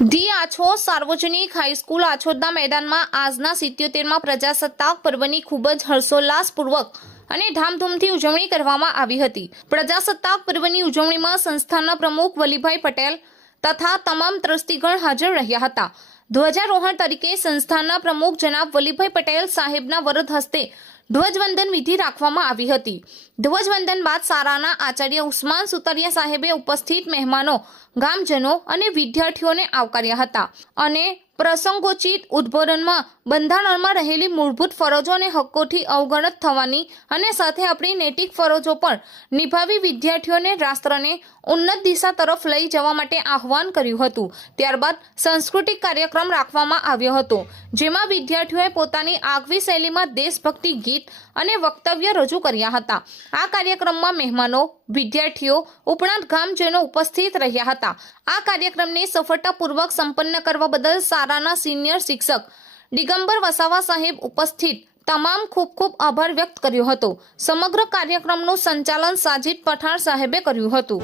છો સાર્વજનિક હાઈસ્કૂલ આછોદના મેદાનમાં આજના સિત્યોતેરમાં પ્રજાસત્તાક પર્વની ખૂબ જ હર્ષોલ્લાસપૂર્વક અને ધામધૂમથી ઉજવણી કરવામાં આવી હતી. પ્રજાસત્તાક પર્વની ઉજવણીમાં સંસ્થાના પ્રમુખ વલીભાઈ પટેલ તથા તમામ ટ્રસ્ટીગણ હાજર રહ્યા હતા. ધ્વજારોહણ તરીકે સંસ્થાના પ્રમુખ જનાબ વલીભાઈ પટેલ સાહેબના વરદ હસ્તે ધ્વજવંદન વિધિ રાખવામાં આવી હતી. ધ્વજવંદન બાદ સારાના આચાર્ય ઉસ્માન સુતરિયા સાહેબે ઉપસ્થિત મહેમાનો, ગામજનો અને વિદ્યાર્થીઓને આવકાર્યા હતા અને પ્રસંગોચિત ઉદ્બોધનમાં બંધારણમાં રહેલી મૂળભૂત ફરજો અને હક્કોથી અવગણત થવાની અને સાથે આપણી નૈતિક ફરજો પણ નિભાવી વિદ્યાર્થીઓને રાષ્ટ્રને ઉન્નત દિશા તરફ લઈ જવા માટે આહવાન કર્યું હતું. ત્યારબાદ સાંસ્કૃતિક કાર્યક્રમ રાખવામાં આવ્યો હતો, જેમાં વિદ્યાર્થીઓએ પોતાની આગવી શૈલીમાં દેશભક્તિ ગીત અને વક્તવ્ય રજૂ કર્યા હતા. આ કાર્યક્રમમાં મહેમાનો, વિદ્યાર્થીઓ, ઉપરાંત ગામજનો ઉપસ્થિત રહ્યા હતા. આ કાર્યક્રમને સફળતાપૂર્વક સંપન્ન કરવા બદલ સારાના સિનિયર શિક્ષક દિગંબર વસાવા સાહેબ ઉપસ્થિત તમામ ખૂબ ખૂબ આભાર વ્યક્ત કર્યો હતો. સમગ્ર કાર્યક્રમનું સંચાલન સાજિદ પઠાણ સાહેબે કર્યું હતું.